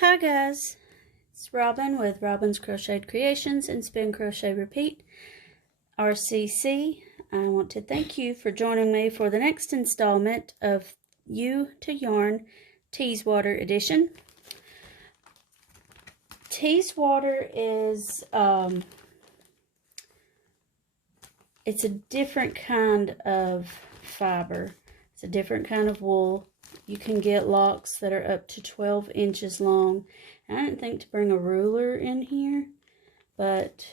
Hi guys, it's Robin with Robin's Crocheted Creations and Spin Crochet Repeat, RCC. I want to thank you for joining me for the next installment of You to Yarn Teeswater edition. Teeswater is, it's a different kind of fiber. It's a different kind of wool. You can get locks that are up to 12 inches long. And I didn't think to bring a ruler in here, but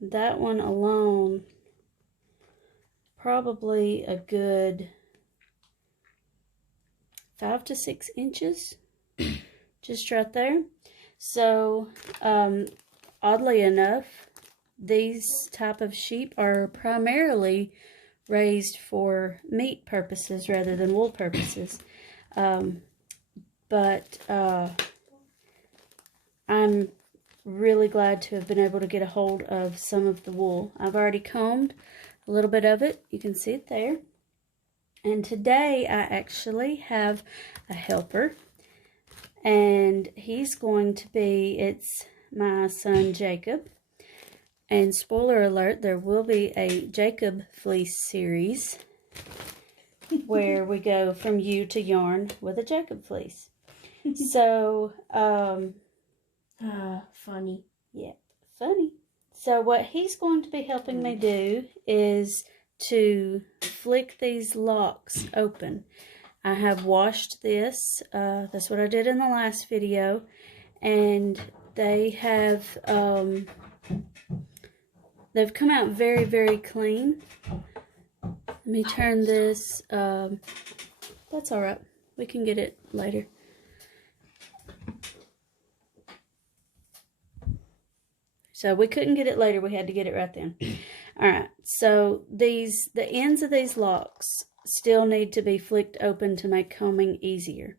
that one alone, probably a good 5 to 6 inches, just right there. So, oddly enough, these type of sheep are primarily raised for meat purposes rather than wool purposes. I'm really glad to have been able to get a hold of some of the wool. I've already combed a little bit of it. You can see it there. And today I actually have a helper. And he's going to be, it's my son Jacob. And spoiler alert, there will be a Jacob fleece series where we go from you to yarn with a Jacob fleece. So, funny. Yeah, funny. So what he's going to be helping me do is to flick these locks open. I have washed this. That's what I did in the last video. And they have, they've come out very, very clean. Let me turn this, that's all right. We can get it later. So we couldn't get it later. We had to get it right then. All right. So the ends of these locks still need to be flicked open to make combing easier.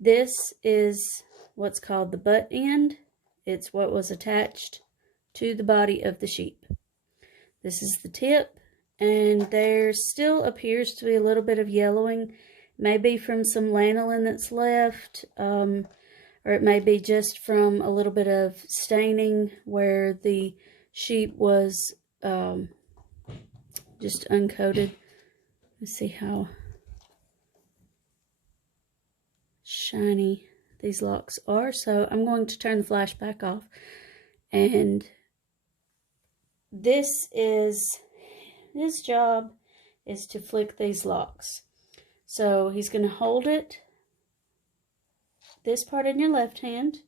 This is what's called the butt end. It's what was attached to the body of the sheep. This is the tip, and there still appears to be a little bit of yellowing, maybe from some lanolin that's left, or it may be just from a little bit of staining where the sheep was just uncoated. Let's see how shiny these locks are. So I'm going to turn the flash back off. And his job is to flick these locks. So he's going to hold it, this part in your left hand.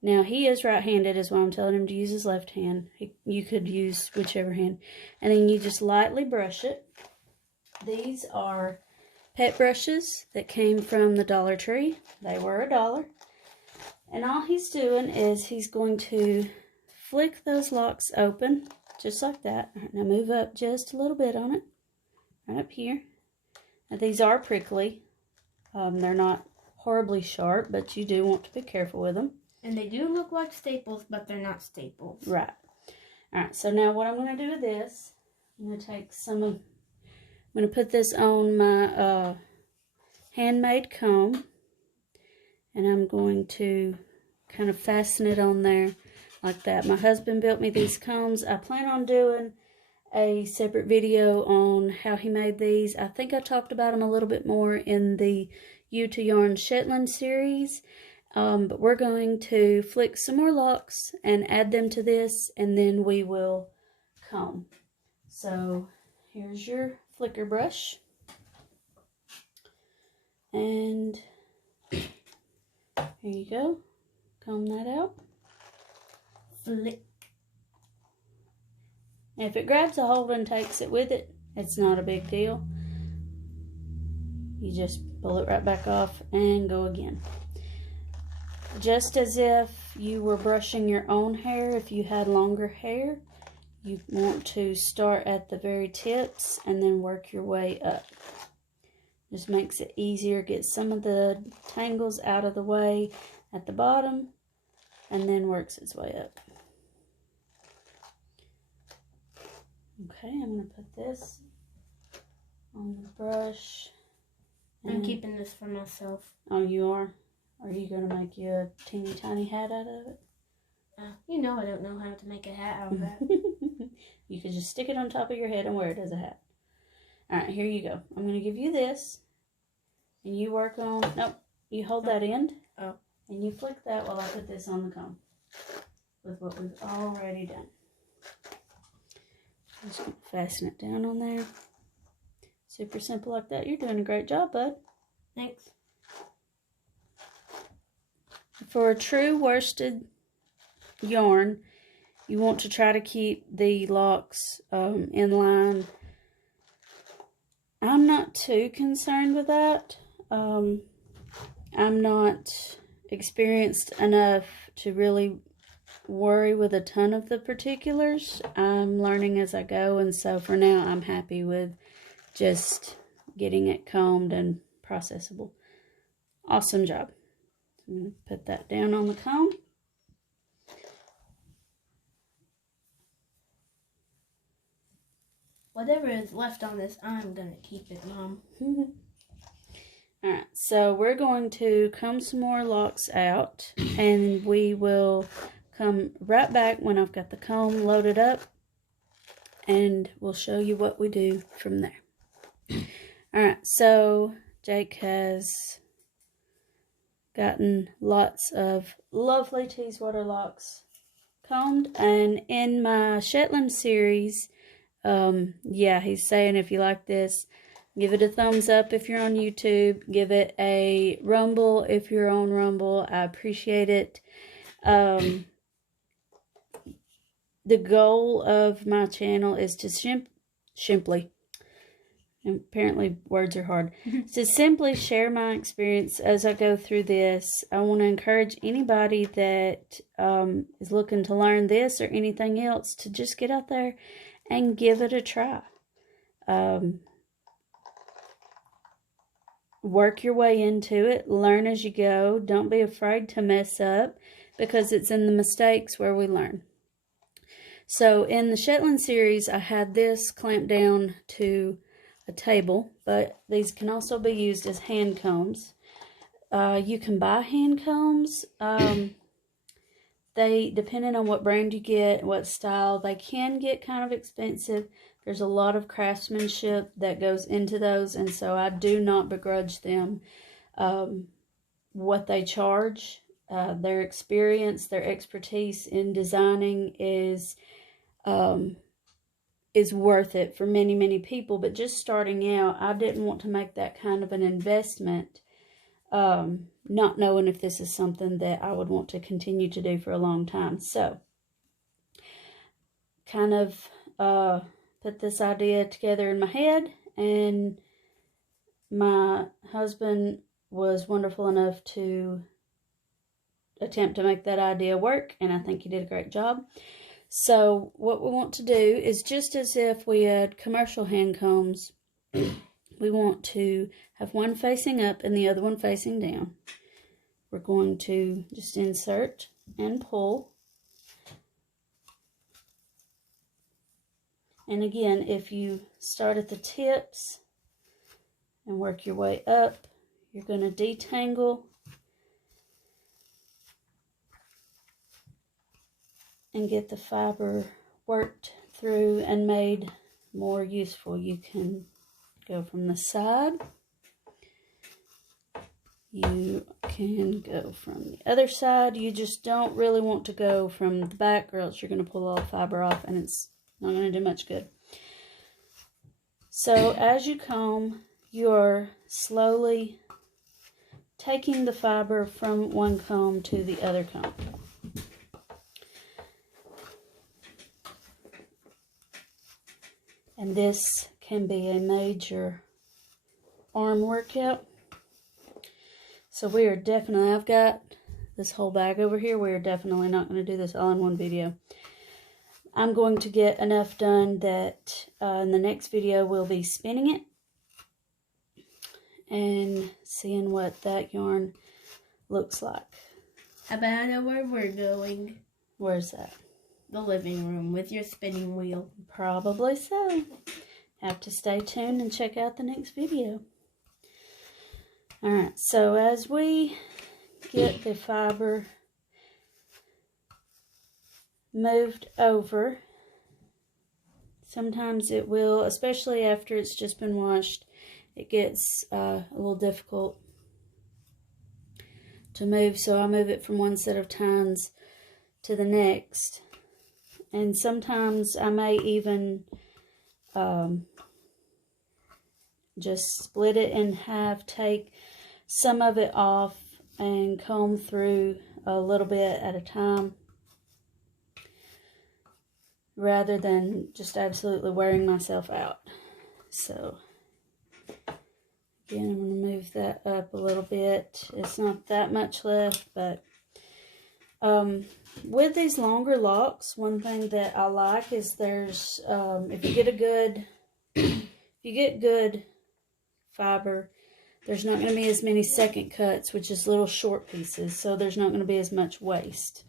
Now, he is right-handed, is why I'm telling him to use his left hand. You could use whichever hand. And then you just lightly brush it. These are pet brushes that came from the Dollar Tree. They were $1. And all he's doing is he's going to flick those locks open, just like that. All right, now move up just a little bit on it, right up here. Now, these are prickly. They're not horribly sharp, but you do want to be careful with them. And they do look like staples, but they're not staples. Right. All right, so now what I'm going to do with this, I'm going to take some of, I'm going to put this on my handmade comb, and I'm going to kind of fasten it on there like that. My husband built me these combs. I plan on doing a separate video on how he made these. I think I talked about them a little bit more in the You to Yarn Shetland series. But we're going to flick some more locks and add them to this, and then we will comb. So here's your flicker brush. And here you go. Comb that out. Flick. If it grabs a hold and takes it with it, it's not a big deal. You just pull it right back off and go again. Just as if you were brushing your own hair, if you had longer hair, you want to start at the very tips and then work your way up. Just makes it easier, get some of the tangles out of the way at the bottom, and then works its way up. Okay, I'm going to put this on the brush. I'm keeping this for myself. Oh, you are? Are you going to make you a teeny tiny hat out of it? You know I don't know how to make a hat out of that. You could just stick it on top of your head and wear it as a hat. Alright, here you go. I'm going to give you this. And you work on... Nope. You hold that end. Oh. And you flick that while I put this on the comb. With what we've already done. Just going to fasten it down on there. Super simple like that. You're doing a great job, bud. Thanks. For a true worsted yarn, you want to try to keep the locks in line. I'm not too concerned with that. I'm not experienced enough to really worry with a ton of the particulars. I'm learning as I go, and so for now I'm happy with just getting it combed and processable. Awesome job. I'm going to put that down on the comb. Whatever is left on this, I'm going to keep it, Mom. Alright, so we're going to comb some more locks out, and we will come right back when I've got the comb loaded up, and we'll show you what we do from there. Alright, so Jake has gotten lots of lovely Teeswater locks combed, and in my Shetland series, yeah, he's saying if you like this, give it a thumbs up if you're on YouTube, give it a rumble if you're on Rumble. I appreciate it. The goal of my channel is to simply, apparently words are hard, to simply share my experience as I go through this. I want to encourage anybody that is looking to learn this or anything else to just get out there and give it a try. Work your way into it. Learn as you go. Don't be afraid to mess up, because it's in the mistakes where we learn. So in the Shetland series, I had this clamped down to a table, but these can also be used as hand combs. You can buy hand combs. They, depending on what brand you get, what style, they can get kind of expensive. There's a lot of craftsmanship that goes into those, and so I do not begrudge them what they charge. Their experience, their expertise in designing is worth it for many, many people. But just starting out, I didn't want to make that kind of an investment, not knowing if this is something that I would want to continue to do for a long time. So, kind of put this idea together in my head, and my husband was wonderful enough to attempt to make that idea work, and I think he did a great job. So what we want to do is, just as if we had commercial hand combs, we want to have one facing up and the other one facing down. We're going to just insert and pull. And again, if you start at the tips and work your way up, you're going to detangle and get the fiber worked through and made more useful. You can go from the side. You can go from the other side. You just don't really want to go from the back, or else you're going to pull all the fiber off and it's not going to do much good. So as you comb, you're slowly taking the fiber from one comb to the other comb. And this can be a major arm workout. So we are definitely, I've got this whole bag over here. We are definitely not going to do this all in one video. I'm going to get enough done that in the next video we'll be spinning it and seeing what that yarn looks like. I bet I know where we're going. Where's that? The living room with your spinning wheel. Probably so. Have to stay tuned and check out the next video. Alright, so as we get the fiber moved over. Sometimes it will, especially after it's just been washed, it gets a little difficult to move, so I move it from one set of tines to the next. And sometimes I may even just split it in half, take some of it off and comb through a little bit at a time, rather than just absolutely wearing myself out. So again, I'm going to move that up a little bit. It's not that much left, but with these longer locks, one thing that I like is there's, if you get good fiber, there's not going to be as many second cuts, which is little short pieces, so there's not going to be as much waste.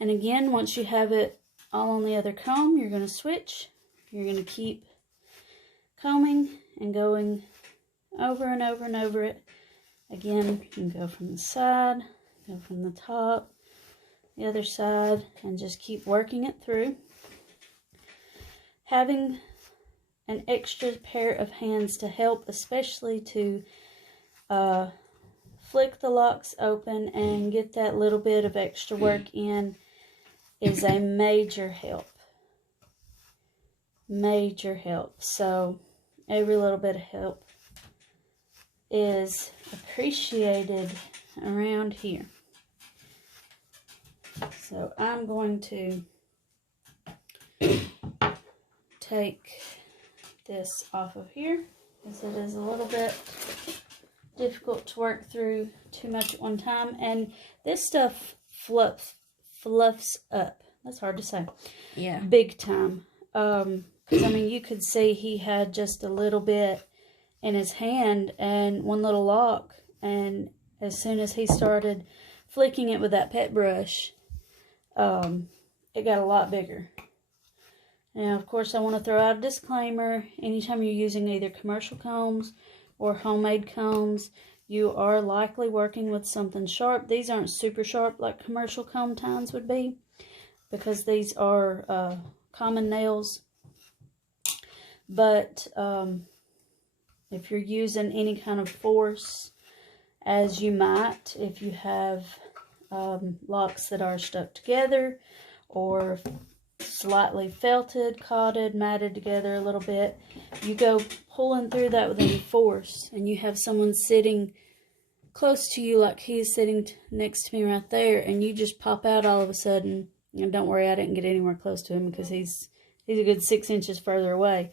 And again, once you have it all on the other comb, you're going to switch. You're going to keep combing and going over and over and over it. Again, you can go from the side, go from the top, the other side, and just keep working it through. Having an extra pair of hands to help, especially to flick the locks open and get that little bit of extra work in, is a major help. Major help. So every little bit of help is appreciated around here. So I'm going to take this off of here, because it is a little bit difficult to work through too much at one time. And this stuff fluffs up. That's hard to say. Yeah. Big time. Because, I mean, you could see he had just a little bit in his hand and one little lock. And as soon as he started flicking it with that pet brush, it got a lot bigger. Now, of course, I want to throw out a disclaimer. Anytime you're using either commercial combs or homemade combs, you are likely working with something sharp. These aren't super sharp like commercial comb tines would be, because these are common nails. But if you're using any kind of force, as you might if you have locks that are stuck together or slightly felted, cotted, matted together a little bit, you go pulling through that with any force, and you have someone sitting close to you like he's sitting next to me right there, and you just pop out all of a sudden. And don't worry, I didn't get anywhere close to him because he's a good 6 inches further away.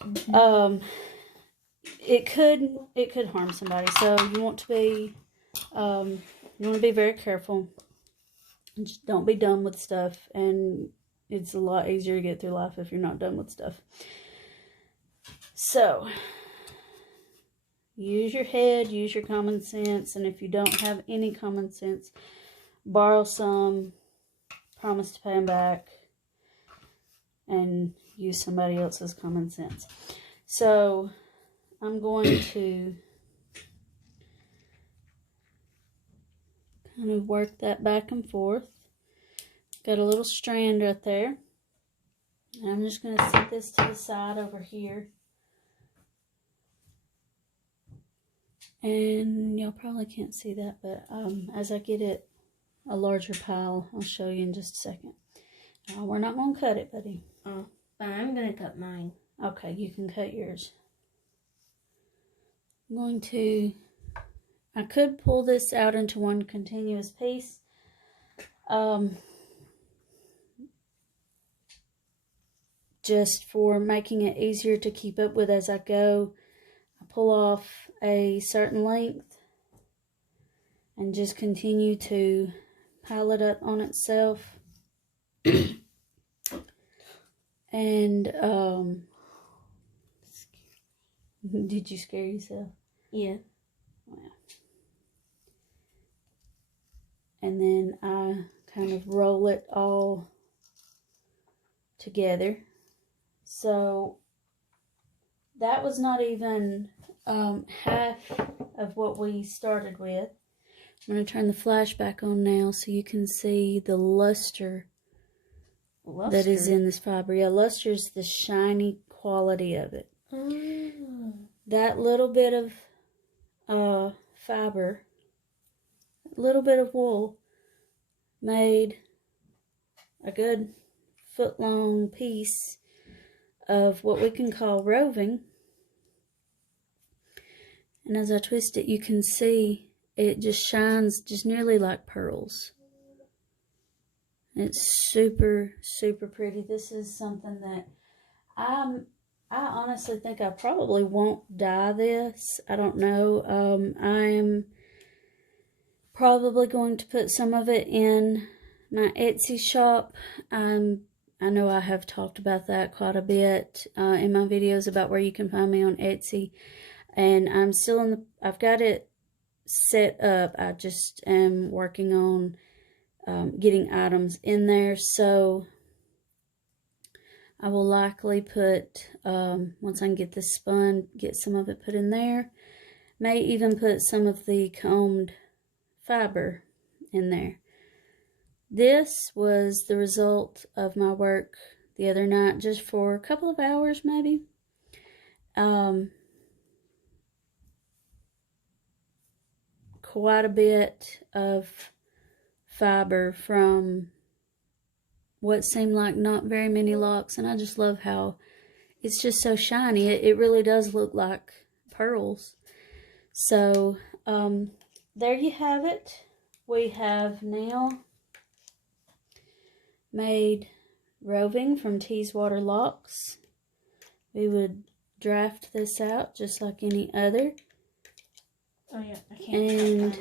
Mm-hmm. It could harm somebody, so you want to be very careful. Just don't be dumb with stuff, and it's a lot easier to get through life if you're not dumb with stuff. So use your head, use your common sense, and if you don't have any common sense, borrow some, promise to pay them back, and use somebody else's common sense. So I'm going to kind of work that back and forth. Got a little strand right there. And I'm just going to set this to the side over here. And y'all probably can't see that, but as I get it a larger pile, I'll show you in just a second. We're not going to cut it, buddy. Oh, but I'm going to cut mine. Okay, you can cut yours. I'm going to, I could pull this out into one continuous piece. Just for making it easier to keep up with as I go, I pull off a certain length and just continue to pile it up on itself. And did you scare yourself? Yeah. Wow. And then I kind of roll it all together. So that was not even half of what we started with. I'm going to turn the flash back on now so you can see the luster that is in this fiber. Yeah, luster is the shiny quality of it. That little bit of fiber, a little bit of wool, made a good foot-long piece of what we can call roving. And as I twist it, you can see it just shines just nearly like pearls. It's super, super pretty. This is something that I honestly think I probably won't dye this. I don't know. I am probably going to put some of it in my Etsy shop. I know I have talked about that quite a bit in my videos about where you can find me on Etsy. And I'm still I've got it set up. I just am working on getting items in there. So I will likely put, once I can get this spun, get some of it put in there. May even put some of the combed fiber in there. This was the result of my work the other night, just for a couple of hours maybe. Quite a bit of fiber from what seemed like not very many locks, and I just love how it's just so shiny. It really does look like pearls. So there you have it. We have now made roving from Teeswater locks. We would draft this out just like any other. Oh yeah, I can't. And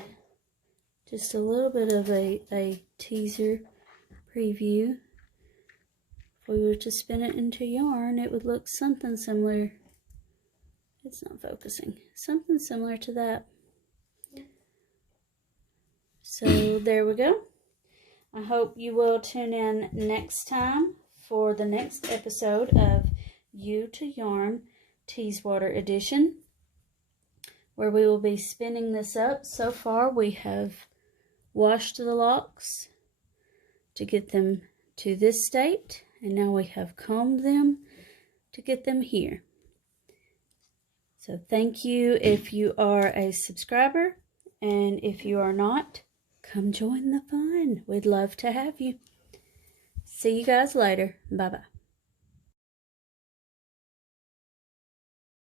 just a little bit of a teaser preview. If we were to spin it into yarn, it would look something similar. It's not focusing. Something similar to that. So there we go. I hope you will tune in next time for the next episode of You to Yarn Teeswater edition, where we will be spinning this up. So far we have washed the locks to get them to this state, and now we have combed them to get them here. So thank you if you are a subscriber, and if you are not, come join the fun. We'd love to have you. See you guys later. Bye-bye.